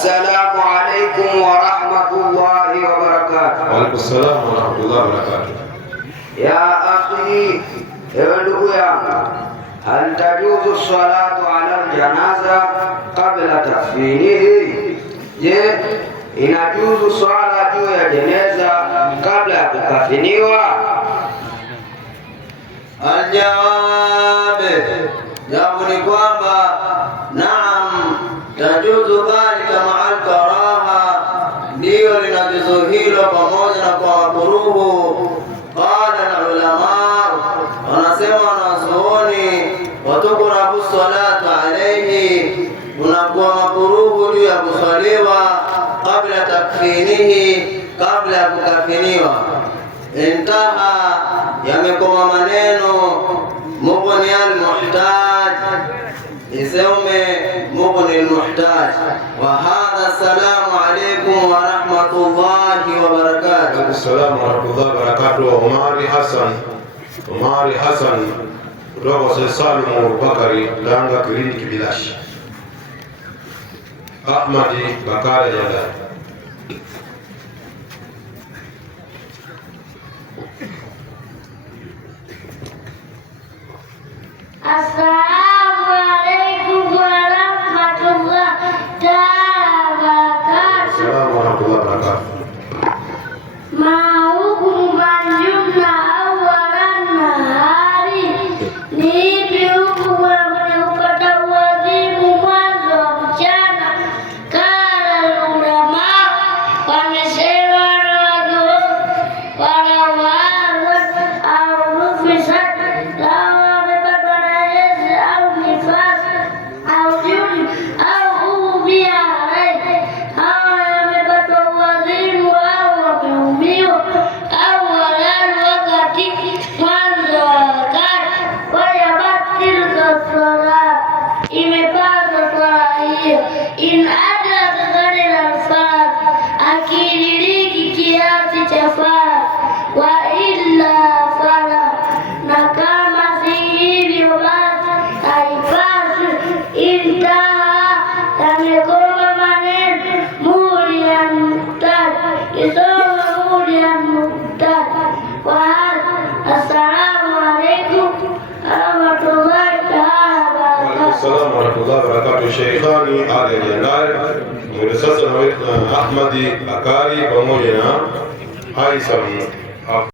السلام عليكم ورحمة الله وبركاته. وعليكم السلام ورحمة الله وبركاته. يا أخي يا هل تجوز الصلاة على الجنازة قبل تكفينه؟ Je, inajuzu swala juu ya jeneza kabla ya kukafiniwa? Aljawab, jawabu ni kwamba naam, tajuzu dhalika ma'al karaha, ndio linajuzu hilo pamoja na kwa makruhu. Qala ulama, wanasema wanazuoni, watukrahu salatu alayhi, unakuwa makruhu juu ya kusaliwa kabla takfinihi, kabla ya kukafiniwa. Intaha, yamekoma maneno Mughni al-Muhtaj, isome Mughni al-Muhtaj. Wa hadha, assalamu alaykum wa rahmatullahi wa barakatuh. Assalamu warahmatullahi wabarakatuh. Omari Hassan kutoka kwa Salum Abubakari, Tanga kliniki Bilashi. Ahmadi Bakari Jada. Assalamu alaikum warahmatullahi wabarakatuh. Assalamu warahmatullahi wabarakatuh. Mahukumu manjumna awalan nahari, ni ipi hukumu ya mwenye kupata uadhibu mwanzo wa mchana? Kala ulama, wamesema wanawaza au nufisat, lao wamepatwa na hedhi au nifasi au juni au uumia alaihi, hawa wamepatwa uadhibu au wameumiwa au walali wakati mwanzo wa wakati, wajabatilka sala, imepasa swala hiyo. In adraka ghaira al-farad, akidiriki kiasi cha farad, wa illa fala, na kama si hivyo basi haipasi. Intaha, yamekoma maneno Mughni al-Muhtaj, isoma Mughni al-Muhtaj. Wa hadha, assalamu alaikum warahmatullahi taala wabarakatuh. Assalamu warahmatullahi wabarakatuh. Sheikhani Ali Jandari, mwele sasa na Ahmadi Bakari pamoja na Haisam.